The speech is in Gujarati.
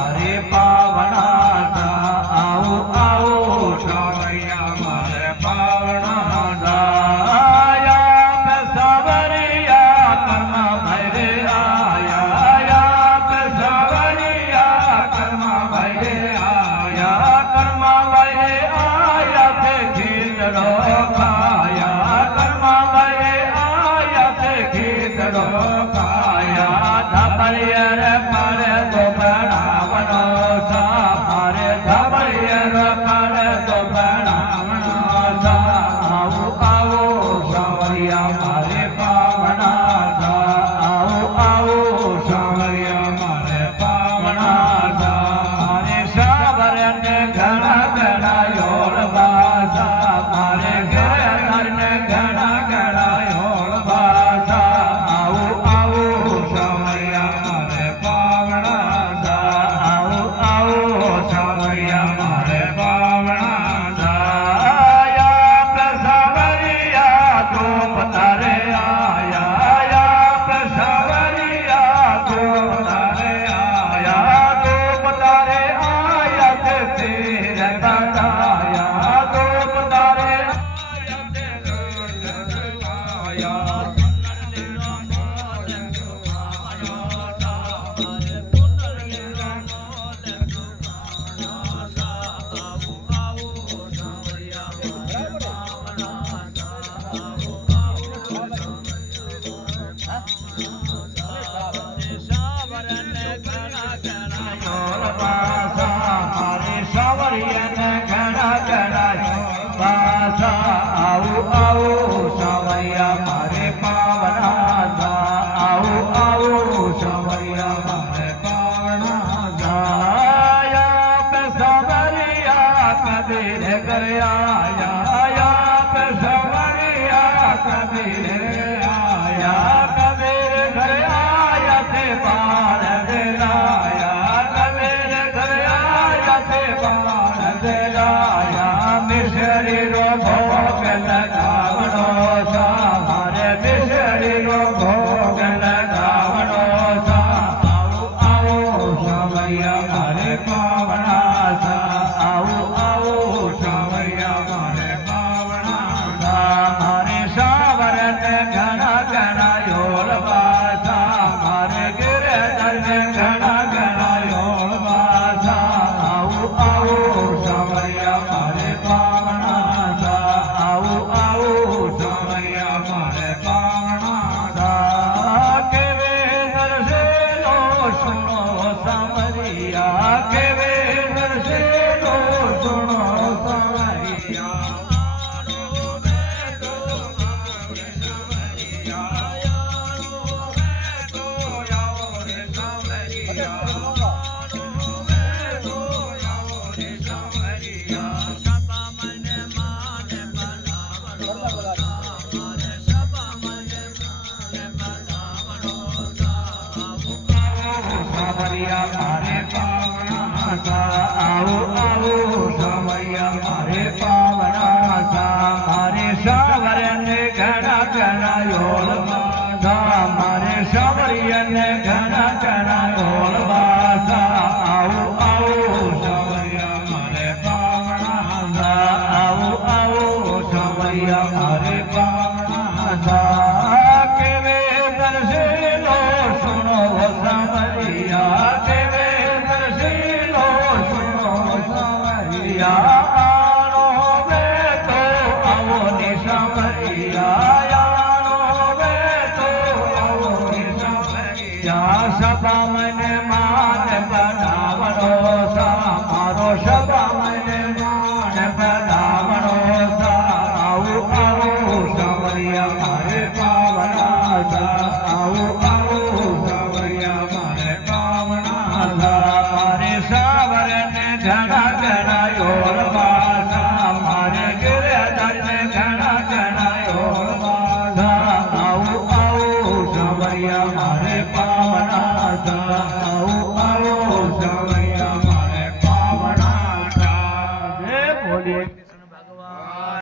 મારે પાવણા આવો આવો સાવરિયા મારે પાવણા સાવરિયા કર્મ ભૈરે આયા સાવરિયા કર્મ ભૈરે આયા કર્મ ભૈરે આયા તે ખીચડો ખાયા કર્મ ભૈરે આયા તે ખીચડો ખાયા ધબરિયર પર તો બનાવનો સા મારે ધબરિયર પર તો બનાવનો સા આવો આવો સાવરિયા મારે પાવણા સા આવો આવો સાવરિયા મારે પાવણા સા મારે સાવરને ઘણા ઘણા યોળ બાસા મારે ઘરને ઘણા ઘણા યોળ બાસા આવો આવો સાવરિયા મારે પાવણા સા આવો આવો સાવરિયા મારે પાવણા સા સાવરિયા તો પતારે આયા સાવરિયા તો પતારે આયા તો પતારે આયા તે તેરે બતાયા તો પતારે આયા તે આયા આવો આવો સાવરિયા મારે પાવણા સા આવો આવો સાવરિયા મારે પાવણા સા સાવરિયા કબીર ઘર આયા સાવરિયા કબીર આયા કબીર ઘર આયા તે પાર દેલાયા કબીર ઘર આયા તે પાર દેલાયા મિશ્રી રો ભોગ લગાવણો સા મારે મિશ્રી રો ભોગ લગાવણો સા આવો આવો સાવરિયા મારે પાવણા સા આવો આવો સાવરિયા મારે પાવણા સા મારે સાવરને ઘણા ઘણા યોળ બાસા મારે ગિરધરને ઘણા ઘણા યોળ બાસા આવો આવો સાવરિયા મારે પાવણા સા આવો આવો સાવરિયા મારે પાવણા સા કેવે નરસેલો સુનો સાવરિયા કેવે નરસેલો સુનો સાવરિયા સાવરિયા મારે પાવણા સા આવો આવો સાવરિયા મારે પાવણા સા મારે સાવરને ઘણા ઘણા યોળ બાસા મારે સાવરિયાને ઘણા ઘણા યોળ બાસા આવો આવો સાવરિયા મારે પાવણા સા આવો આવો સાવરિયા મારે પાવણા સા કેવે દર્શેલો સુનો સાવરિયા કેવે દર્શેલો સુનો સાવરિયા આનો બેટો આવો ને સાવરિયા આનો બેટો આવો ને સાવરિયા સભા મને માન બનાવણો સા મારો સભા મને માન બનાવણો સા આવો આવો સાવરિયા મારે પાવણા સા આવો આવો સાવરિયા મારે પાવણા સા મારે સાવરને ઘણા ઘણા યોળ બાસા મારે ગિરધરને ઘણા ઘણા યોળ બાસા આવો આવો સાવરિયા મારે પાવણા સા